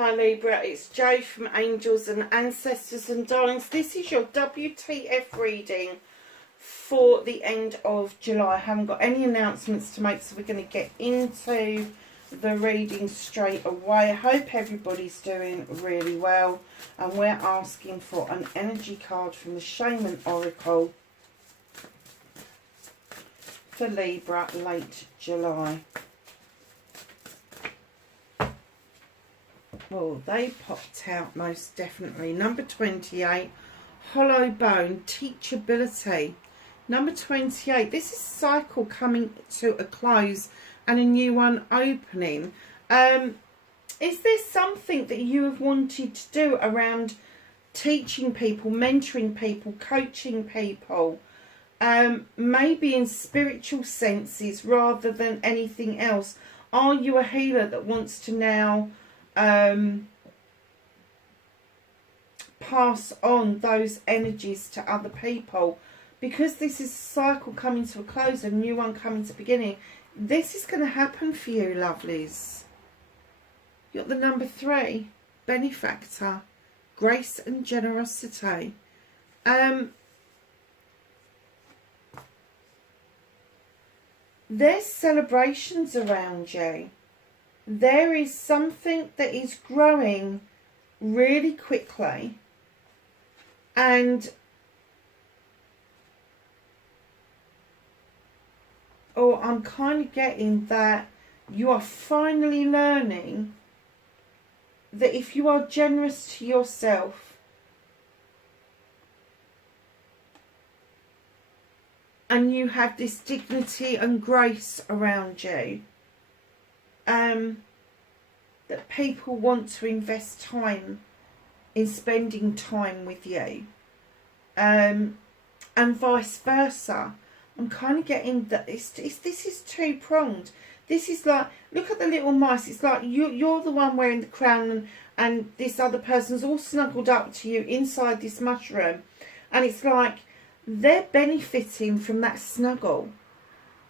Hi Libra, it's Jo from Angels and Ancestors and Darlings. This is your WTF reading for the end of July. I haven't got any announcements to make, so we're going to get into the reading straight away. I hope everybody's doing really well, and we're asking for an energy card from the Shaman Oracle for Libra, late July. Well, they popped out most definitely. Number 28, hollow bone, teachability. Number 28, this is cycle coming to a close and a new one opening. Is there something that you have wanted to do around teaching people, mentoring people, coaching people? Maybe in spiritual senses rather than anything else. Are you a healer that wants to now pass on those energies to other people? Because this is a cycle coming to a close, a new one coming to beginning. This is going to happen for you, lovelies. You've got the number 3, benefactor, grace and generosity. There's celebrations around you. There is something that is growing really quickly, and I'm kind of getting that you are finally learning that if you are generous to yourself and you have this dignity and grace around you, that people want to invest time in spending time with you, and vice versa. I'm kind of getting that this is two-pronged. This is like, look at the little mice. It's like you're the one wearing the crown, and this other person's all snuggled up to you inside this mushroom, and it's like they're benefiting from that snuggle.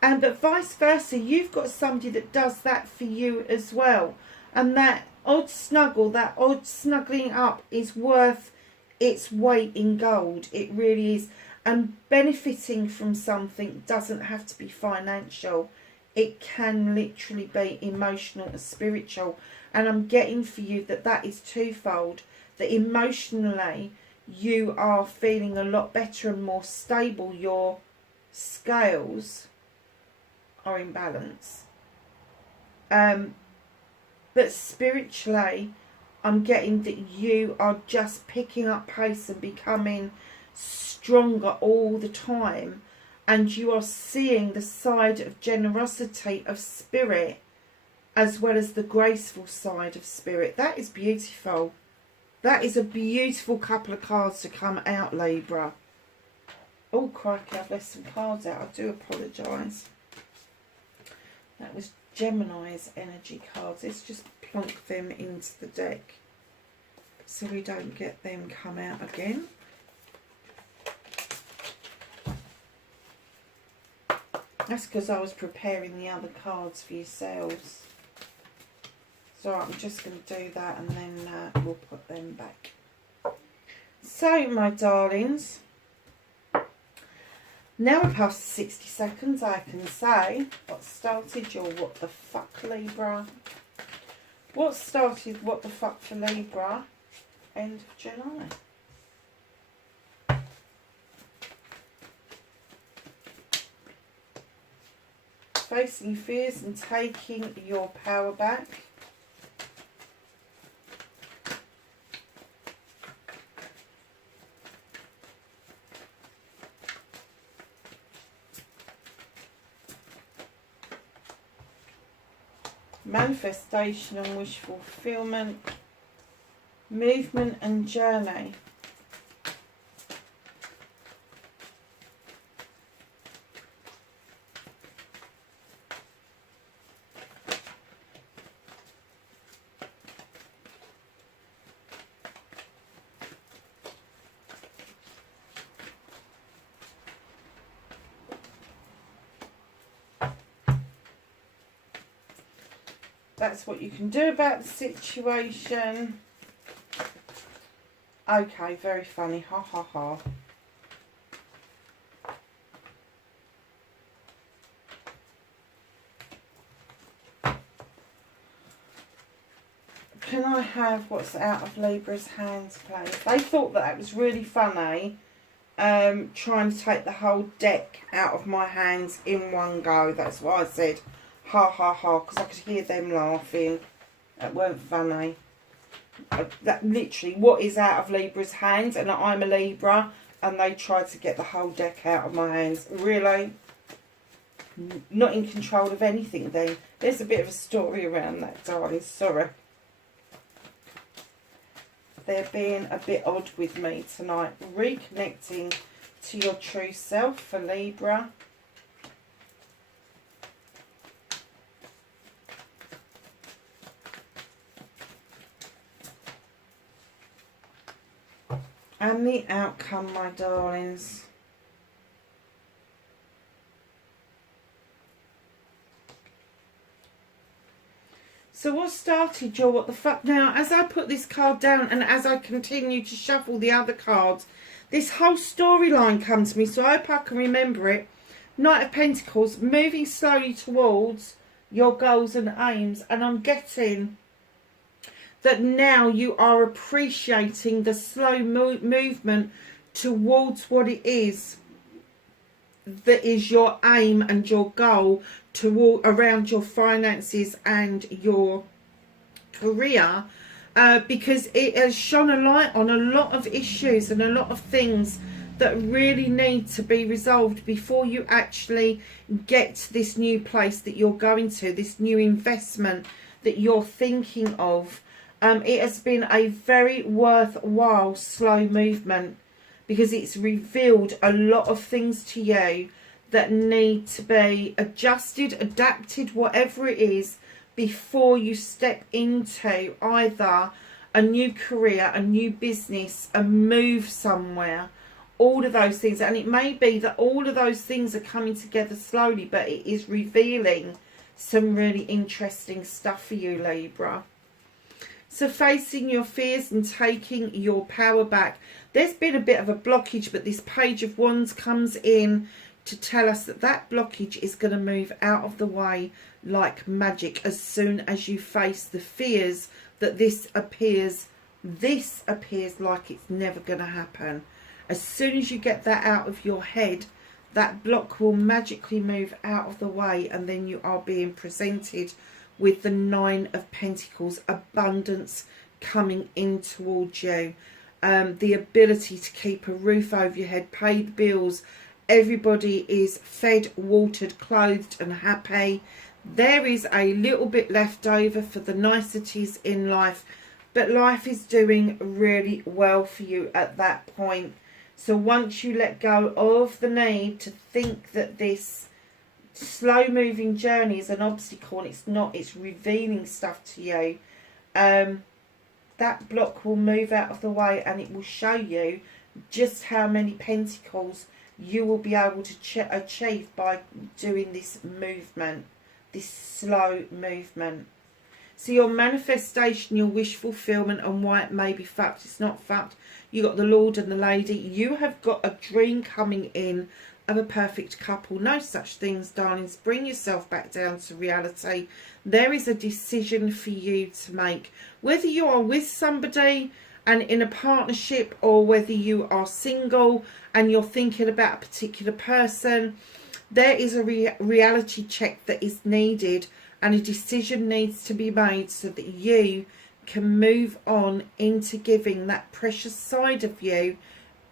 But vice versa, you've got somebody that does that for you as well. And that odd snuggle, that odd snuggling up is worth its weight in gold. It really is. And benefiting from something doesn't have to be financial. It can literally be emotional and spiritual. And I'm getting for you that that is twofold. That emotionally you are feeling a lot better and more stable. Your scales are in balance, but spiritually I'm getting that you are just picking up pace and becoming stronger all the time, and you are seeing the side of generosity of spirit as well as the graceful side of spirit. That is beautiful. That is a beautiful couple of cards to come out, Libra. Oh crikey, I've left some cards out. I do apologise. That was Gemini's energy cards. Let's just plonk them into the deck so we don't get them come out again. That's because I was preparing the other cards for yourselves. So I'm just going to do that, and then we'll put them back. So, my darlings, now we're past 60 seconds, I can say what started your what the fuck, Libra. What started what the fuck for Libra? End of July. Facing fears and taking your power back. Manifestation and wish fulfillment, movement and journey. that's what you can do about the situation. Okay, very funny. Ha ha ha. Can I have what's out of Libra's hands, please? They thought that was really funny, trying to take the whole deck out of my hands in one go. That's why I said ha ha ha, because I could hear them laughing. That weren't funny. That literally, what is out of Libra's hands, and I'm a Libra, and they tried to get the whole deck out of my hands. Really? Not in control of anything then. There's a bit of a story around that, darling. Sorry. They're being a bit odd with me tonight. Reconnecting to your true self for Libra. And the outcome, my darlings. So what started your what the fuck? Now, as I put this card down and as I continue to shuffle the other cards, this whole storyline comes to me, so I hope I can remember it. Knight of Pentacles, moving slowly towards your goals and aims. And I'm getting that now you are appreciating the slow movement towards what it is that is your aim and your goal around your finances and your career, because it has shone a light on a lot of issues and a lot of things that really need to be resolved before you actually get to this new place that you're going to, this new investment that you're thinking of. It has been a very worthwhile slow movement, because it's revealed a lot of things to you that need to be adjusted, adapted, whatever it is, before you step into either a new career, a new business, a move somewhere, all of those things. And it may be that all of those things are coming together slowly, but it is revealing some really interesting stuff for you, Libra. So facing your fears and taking your power back. There's been a bit of a blockage, but this Page of Wands comes in to tell us that that blockage is going to move out of the way like magic as soon as you face the fears that this appears like it's never going to happen. As soon as you get that out of your head, that block will magically move out of the way, and then you are being presented with the Nine of Pentacles, abundance coming in towards you. The ability to keep a roof over your head, pay the bills. Everybody is fed, watered, clothed and happy. There is a little bit left over for the niceties in life, but life is doing really well for you at that point. So once you let go of the need to think that this slow moving journey is an obstacle, it's not, it's revealing stuff to you, that block will move out of the way, and it will show you just how many pentacles you will be able to achieve by doing this movement, this slow movement. So your manifestation, your wish fulfillment, and why it may be fucked, it's not fucked. You got the Lord and the Lady. You have got a dream coming in of a perfect couple. No such things, darlings. Bring yourself back down to reality. There is a decision for you to make, whether you are with somebody and in a partnership, or whether you are single and you're thinking about a particular person. There is a reality check that is needed, and a decision needs to be made so that you can move on into giving that precious side of you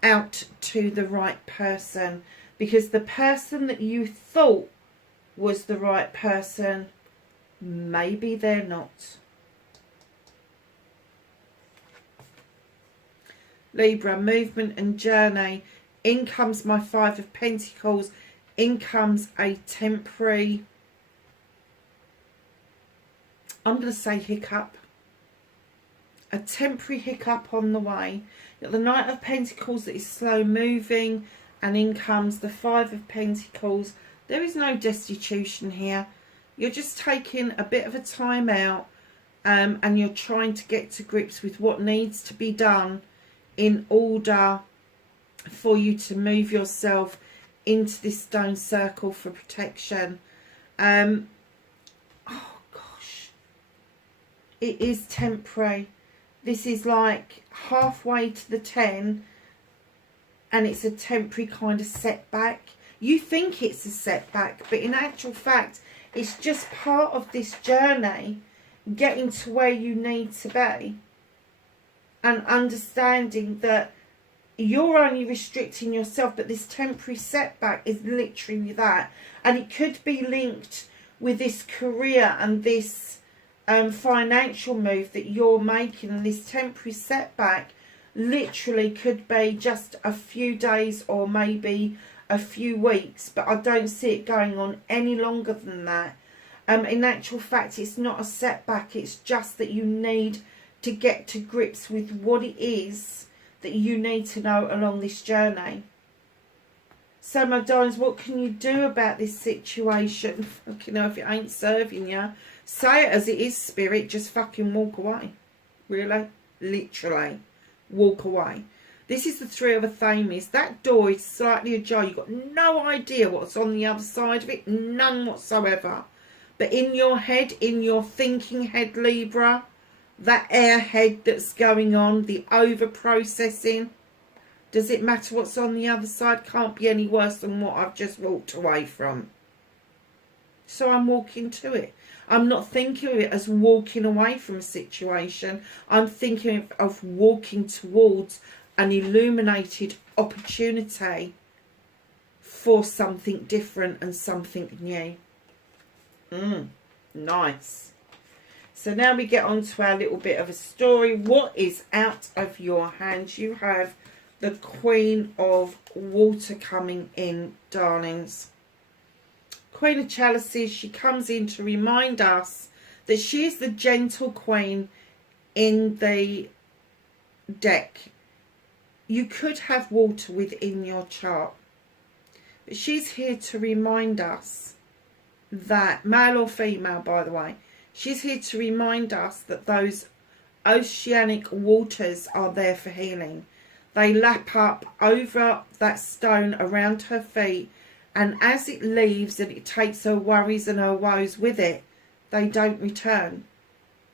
out to the right person. Because the person that you thought was the right person, maybe they're not. Libra, movement and journey. In comes my Five of Pentacles. In comes a temporary, I'm going to say hiccup. A temporary hiccup on the way. You've got the Knight of Pentacles that is slow moving. And in comes the Five of Pentacles. There is no destitution here. You're just taking a bit of a time out, and you're trying to get to grips with what needs to be done in order for you to move yourself into this stone circle for protection. Oh gosh, it is temporary. This is like halfway to the 10, and it's a temporary kind of setback. You think it's a setback, but in actual fact, it's just part of this journey, getting to where you need to be, and understanding that you're only restricting yourself, but this temporary setback is literally that. And it could be linked with this career and this financial move that you're making, and this temporary setback literally could be just a few days or maybe a few weeks, but I don't see it going on any longer than that. In actual fact, it's not a setback, it's just that you need to get to grips with what it is that you need to know along this journey. So my darlings, what can you do about this situation? Fucking hell, if it ain't serving you, say it as it is, Spirit. Just fucking walk away. Really? Literally. Walk away. This is the Three of Athames. That door is slightly ajar. You've got no idea what's on the other side of it. None whatsoever. But in your head, in your thinking head, Libra, that airhead that's going on, the over-processing, does it matter what's on the other side? Can't be any worse than what I've just walked away from. So I'm walking to it. I'm not thinking of it as walking away from a situation. I'm thinking of walking towards an illuminated opportunity for something different and something new. Nice. So now we get on to our little bit of a story. What is out of your hands? You have the Queen of Water coming in, darlings. Queen of Chalices, she comes in to remind us that she is the gentle queen in the deck. You could have water within your chart, but she's here to remind us that, male or female by the way, she's here to remind us that those oceanic waters are there for healing. They lap up over that stone around her feet, and as it leaves and it takes her worries and her woes with it, they don't return,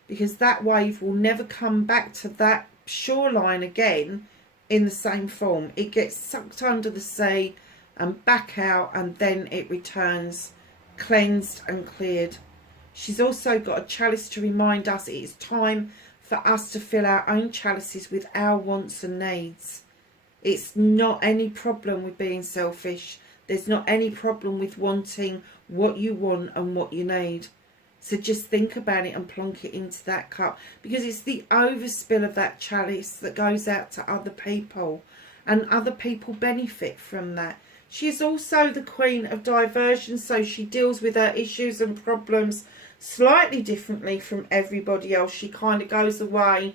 because that wave will never come back to that shoreline again in the same form. It gets sucked under the sea and back out, and then it returns cleansed and cleared. She's also got a chalice to remind us it is time for us to fill our own chalices with our wants and needs. It's not any problem with being selfish. There's not any problem with wanting what you want and what you need. So just think about it and plonk it into that cup, because it's the overspill of that chalice that goes out to other people, and other people benefit from that. She is also the Queen of Diversion, so she deals with her issues and problems slightly differently from everybody else. She kind of goes away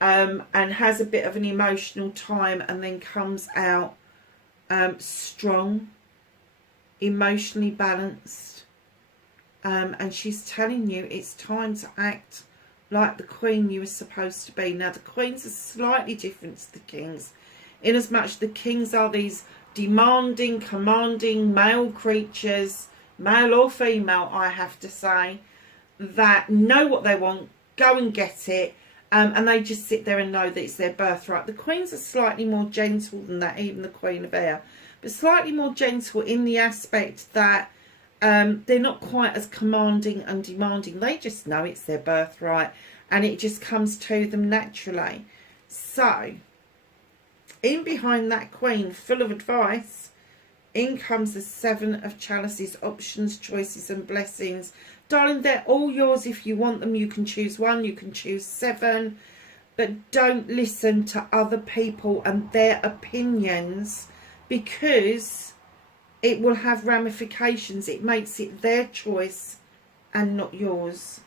and has a bit of an emotional time, and then comes out strong, emotionally balanced, and she's telling you it's time to act like the queen you were supposed to be. Now the queens are slightly different to the kings, in as much the kings are these demanding, commanding male creatures, male or female I have to say, that know what they want, go and get it, and they just sit there and know that it's their birthright. The queens are slightly more gentle than that, even the Queen of Air, but slightly more gentle in the aspect that they're not quite as commanding and demanding. They just know it's their birthright and it just comes to them naturally. So in behind that queen full of advice, in comes the Seven of Chalices, options, choices and blessings. Darling, they're all yours if you want them. You can choose one, you can choose 7, but don't listen to other people and their opinions, because it will have ramifications. It makes it their choice and not yours.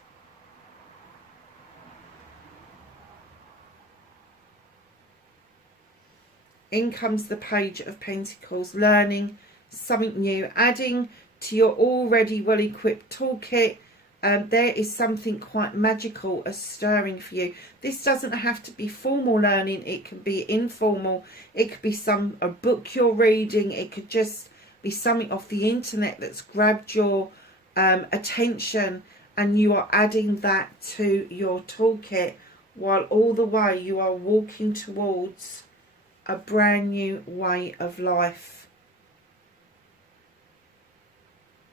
In comes the Page of Pentacles, learning something new, adding to your already well-equipped toolkit. There is something quite magical stirring for you. This doesn't have to be formal learning. It can be informal. It could be a book you're reading. It could just be something off the internet that's grabbed your attention, and you are adding that to your toolkit while all the way you are walking towards a brand new way of life.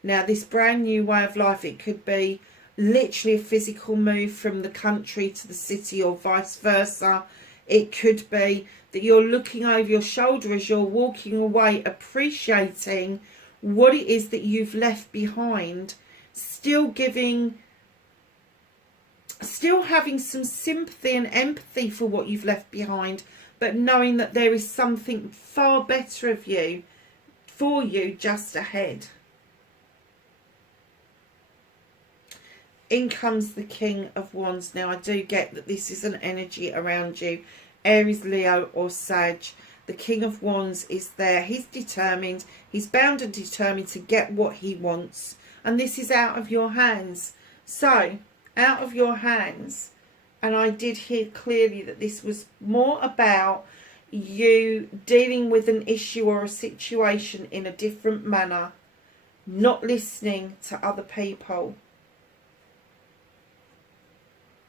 Now, this brand new way of life, it could be literally a physical move from the country to the city or vice versa. It could be that you're looking over your shoulder as you're walking away, appreciating what it is that you've left behind, still having some sympathy and empathy for what you've left behind, but knowing that there is something far better for you just ahead. In comes the King of Wands. Now, I do get that this is an energy around you, Aries, Leo or Sag. The King of Wands is there. He's determined. He's bound and determined to get what he wants. And this is out of your hands. So, out of your hands. And I did hear clearly that this was more about you dealing with an issue or a situation in a different manner. Not listening to other people.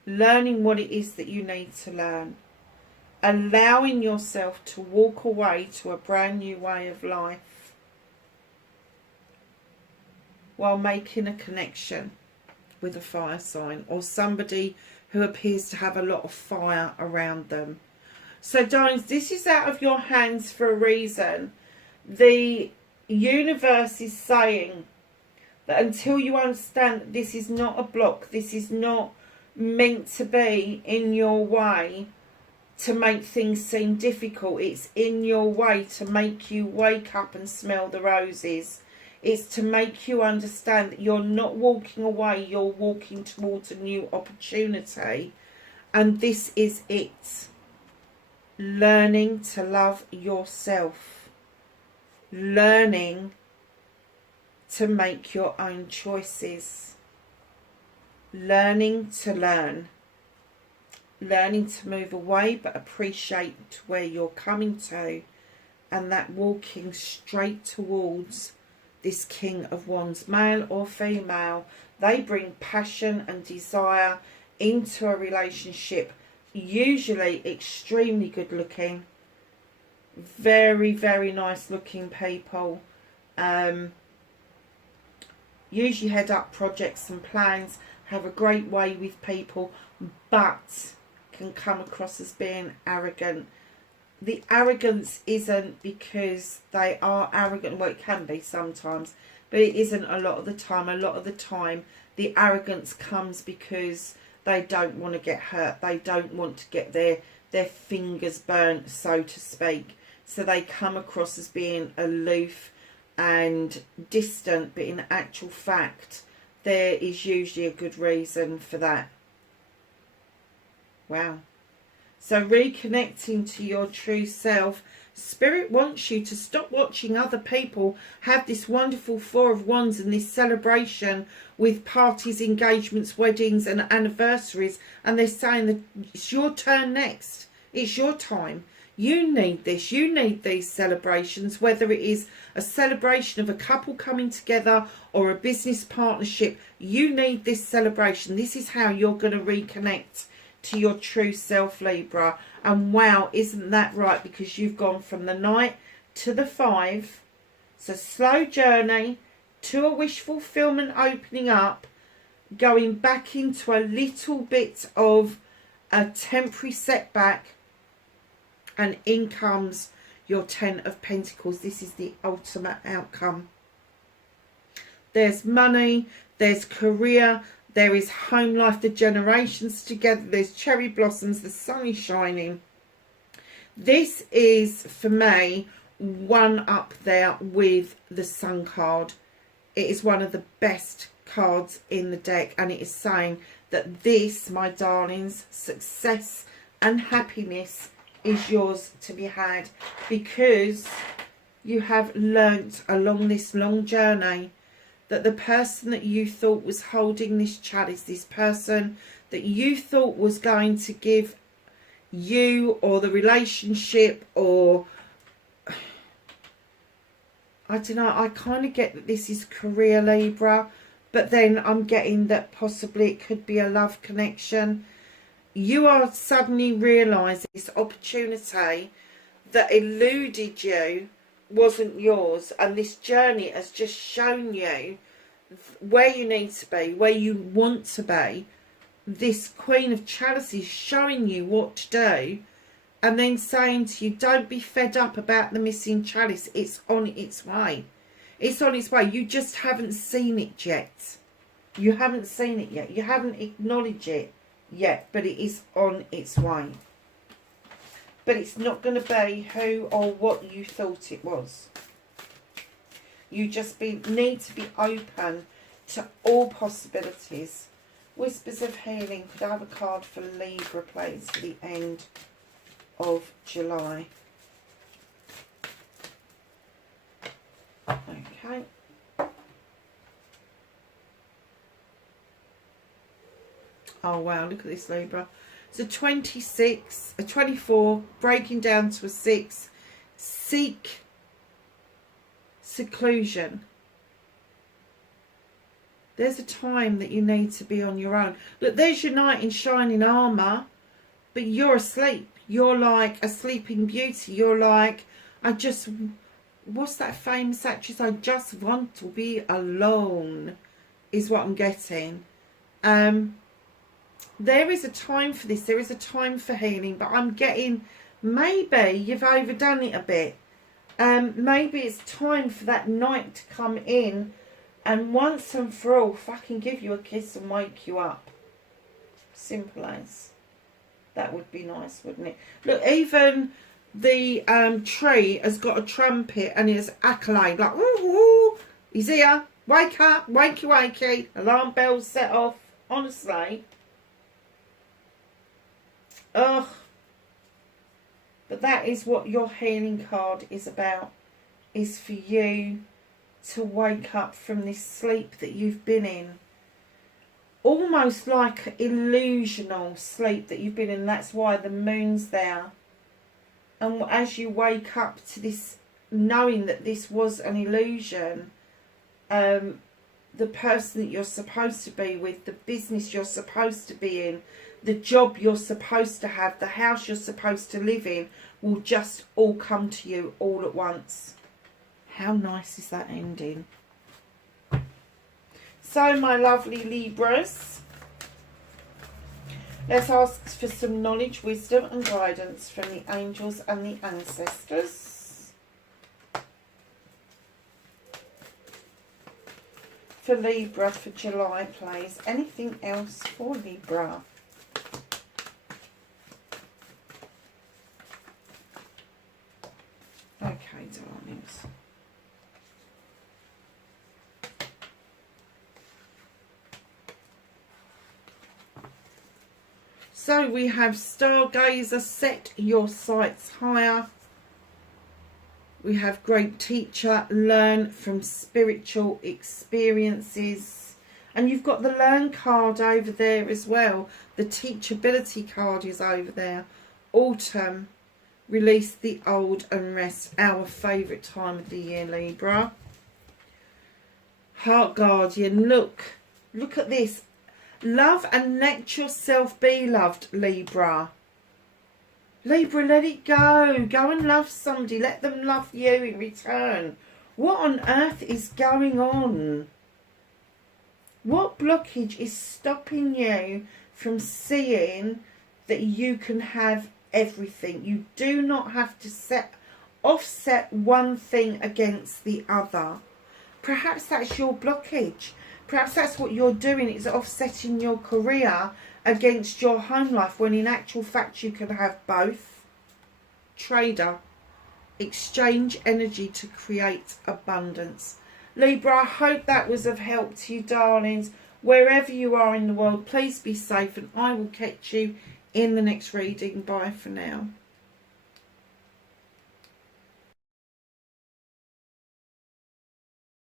Learning what it is that you need to learn. Allowing yourself to walk away to a brand new way of life. While making a connection with a fire sign. Or somebody who appears to have a lot of fire around them. So, darlings, this is out of your hands for a reason. The universe is saying that until you understand that this is not a block, this is not meant to be in your way to make things seem difficult. It's in your way to make you wake up and smell the roses. It's to make you understand that you're not walking away, you're walking towards a new opportunity. And this is it. Learning to love yourself. Learning to make your own choices. Learning to learn. Learning to move away but appreciate where you're coming to. And that walking straight towards this King of Wands, male or female. They bring passion and desire into a relationship. Usually extremely good looking. Very, very nice looking people. Usually head up projects and plans. Have a great way with people, but can come across as being arrogant. The arrogance isn't because they are arrogant. Well, it can be sometimes, but it isn't a lot of the time. A lot of the time, the arrogance comes because they don't want to get hurt. They don't want to get their fingers burnt, so to speak. So they come across as being aloof and distant, but in actual fact, there is usually a good reason for that. Wow. So reconnecting to your true self. Spirit wants you to stop watching other people have this wonderful Four of Wands and this celebration with parties, engagements, weddings and anniversaries. And they're saying that it's your turn next. It's your time. You need this. You need these celebrations, whether it is a celebration of a couple coming together or a business partnership. You need this celebration. This is how you're going to reconnect to your true self, Libra. And wow, isn't that right? Because you've gone from the Knight to the 5. It's a slow journey to a wish fulfillment opening up, going back into a little bit of a temporary setback. And in comes your 10 of Pentacles. This is the ultimate outcome. There's money, there's career, there is home life, the generations together, there's cherry blossoms, the sun is shining. This is, for me, one up there with the Sun card. It is one of the best cards in the deck, and it is saying that this, my darlings, success and happiness is yours to be had, because you have learnt along this long journey that the person that you thought was holding this chalice, this person that you thought was going to give you or the relationship, or I don't know, I kind of get that this is career, Libra, but then I'm getting that possibly it could be a love connection. You are suddenly realising this opportunity that eluded you wasn't yours, and this journey has just shown you where you need to be, where you want to be. This Queen of Chalices showing you what to do, and then saying to you, don't be fed up about the missing chalice. It's on its way. It's on its way. You just haven't seen it yet. You haven't seen it yet. You haven't acknowledged it yet, but it is on its way. But it's not going to be who or what you thought it was. You just need to be open to all possibilities. Whispers of Healing. Could I have a card for Libra, please, for the end of July? Okay. Oh, wow, look at this, Libra. It's a 26, a 24, breaking down to a 6. Seek seclusion. There's a time that you need to be on your own. Look, there's your knight in shining armour, but you're asleep. You're like a sleeping beauty. You're like, what's that famous actress? I just want to be alone, is what I'm getting. There is a time for this. There is a time for healing, but I'm getting maybe you've overdone it a bit. Maybe it's time for that night to come in and once and for all fucking give you a kiss and wake you up. Simple as. That would be nice, wouldn't it? Look, even the tree has got a trumpet and it's accolade. Like, ooh, ooh, he's here. Wake up, wakey, wakey. Alarm bells set off. Honestly. Ugh. But that is what your healing card is about. Is for you to wake up from this sleep that you've been in. Almost like illusional sleep that you've been in. That's why the moon's there. And as you wake up to this, knowing that this was an illusion, the person that you're supposed to be with, the business you're supposed to be in, the job you're supposed to have, the house you're supposed to live in, will just all come to you all at once. How nice is that ending? So, my lovely Libras, let's ask for some knowledge, wisdom and guidance from the angels and the ancestors. For Libra for July, please. Anything else for Libra? Okay, darlings. So we have Stargazer, set your sights higher. We have Great Teacher, learn from spiritual experiences. And you've got the Learn card over there as well. The Teachability card is over there. Autumn, release the old and rest. Our favourite time of the year, Libra. Heart Guardian, look at this. Love and let yourself be loved, Libra. Libra, let it go. Go and love somebody. Let them love you in return. What on earth is going on? What blockage is stopping you from seeing that you can have everything? You do not have to offset one thing against the other. Perhaps that's your blockage. Perhaps that's what you're doing, is offsetting your career against your home life, when in actual fact you can have both. Trader, exchange energy to create abundance. Libra, I hope that was of help to you, darlings. Wherever you are in the world, please be safe, and I will catch you in the next reading. Bye for now.